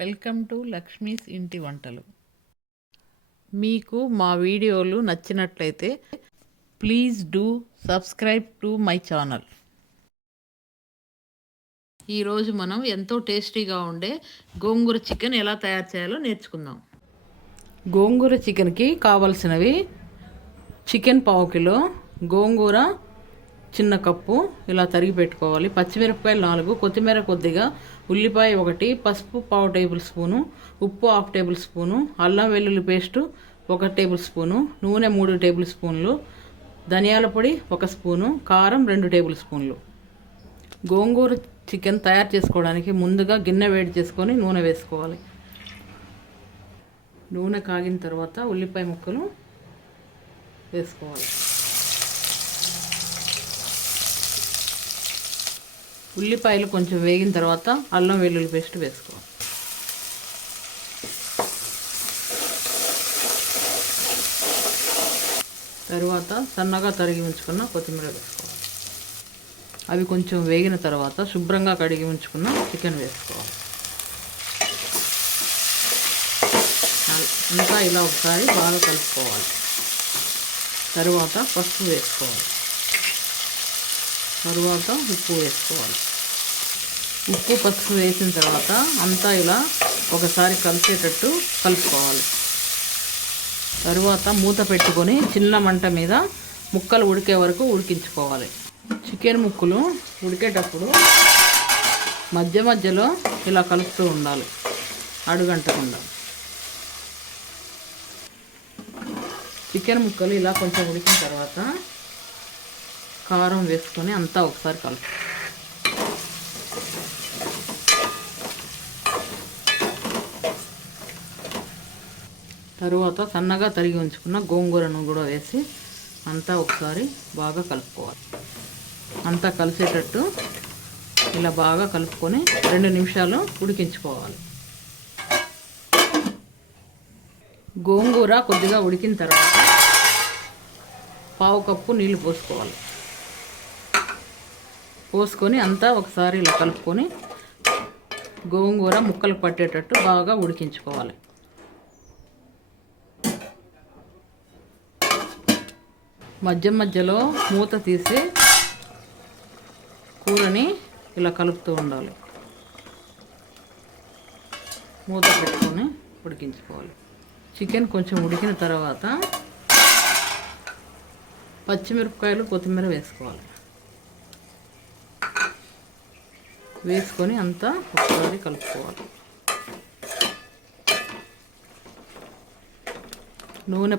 Welcome to Lakshmi's ఇంటి వంటలు. మీకు మా వీడియోలు నచ్చినట్లయితే please do subscribe to my channel. ఈరోజు మనం ఎంతో టేస్టీగా ఉండే గోంగూర చికెన్ ఎలా తయారు చేయాలో నేర్చుకుందాం. గోంగూర చికెన్కి కావలసినవి: చికెన్ పావు కిలో, గోంగూర చిన్న కప్పు ఇలా తరిగి పెట్టుకోవాలి, పచ్చిమిరపకాయలు 4, కొత్తిమీర కొద్దిగా, ఉల్లిపాయ 1, పసుపు పావు టేబుల్ స్పూను, ఉప్పు హాఫ్ టేబుల్ స్పూను, అల్లం వెల్లుల్లి పేస్టు 1 టేబుల్ స్పూను, నూనె 3 టేబుల్ స్పూన్లు, ధనియాల పొడి 1 స్పూను, కారం 2 టేబుల్ స్పూన్లు. గోంగూర చికెన్ తయారు చేసుకోవడానికి ముందుగా గిన్నె వేడి చేసుకొని నూనె వేసుకోవాలి. నూనె కాగిన తర్వాత ఉల్లిపాయ ముక్కలు వేసుకోవాలి. ఉల్లిపాయలు కొంచెం వేగిన తర్వాత అల్లం వెల్లుల్లి పేస్ట్ వేసుకోవాలి. తర్వాత సన్నగా తరిగి ఉంచుకున్న కొత్తిమీర వేసుకోవాలి. అవి కొంచెం వేగిన తర్వాత శుభ్రంగా కడిగి ఉంచుకున్న చికెన్ వేసుకోవాలి. ఇంకా ఇలా ఒకసారి బాగా కలుపుకోవాలి. తరువాత పసుపు వేసుకోవాలి. తరువాత ఉప్పు వేసుకోవాలి. ఉప్పు పసుపు వేసిన తర్వాత అంతా ఇలా ఒకసారి కలిసేటట్టు కలుపుకోవాలి. తరువాత మూత పెట్టుకొని చిన్న మంట మీద ముక్కలు ఉడికే వరకు ఉడికించుకోవాలి. చికెన్ ముక్కలు ఉడికేటప్పుడు మధ్య మధ్యలో ఇలా కలుపుతూ ఉండాలి, అడుగంటకుండా. చికెన్ ముక్కలు ఇలా కొంచెం ఉడికిన తర్వాత కారం వేసుకొని అంతా ఒకసారి కలుపు. తరువాత సన్నగా తరిగి ఉంచుకున్న గోంగూరను కూడా వేసి అంతా ఒకసారి బాగా కలుపుకోవాలి. అంతా కలిసేటట్టు ఇలా బాగా కలుపుకొని 2 నిమిషాలు ఉడికించుకోవాలి. గోంగూర కొద్దిగా ఉడికిన తర్వాత పావు కప్పు నీళ్ళు పోసుకోవాలి. పోసుకొని అంతా ఒకసారి ఇలా కలుపుకొని గోంగూర ముక్కలు పట్టేటట్టు బాగా ఉడికించుకోవాలి. మధ్య మధ్యలో మూత తీసి కూరని ఇలా కలుపుతూ ఉండాలి. మూత పెట్టుకొని ఉడికించుకోవాలి. చికెన్ కొంచెం ఉడికిన తర్వాత పచ్చిమిరపకాయలు కొత్తిమీర వేసుకోవాలి. వేసుకొని అంతా ఒకసారి కలుపుకోవాలి. నూనె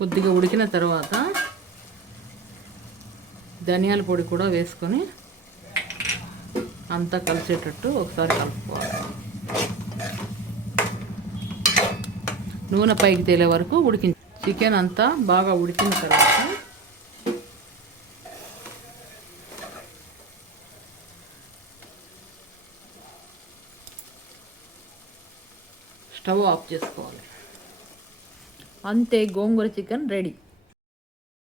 కొద్దిగా ఉడికిన తర్వాత ధనియాల పొడి కూడా వేసుకొని అంతా కలిసేటట్టు ఒకసారి కలుపుకోవాలి. నూనె పైకి తేలే వరకు చికెన్ అంతా బాగా ఉడికిన తర్వాత స్టవ్ ఆఫ్ చేసుకోవాలి. అంతే, గోంగూర చికెన్ రెడీ.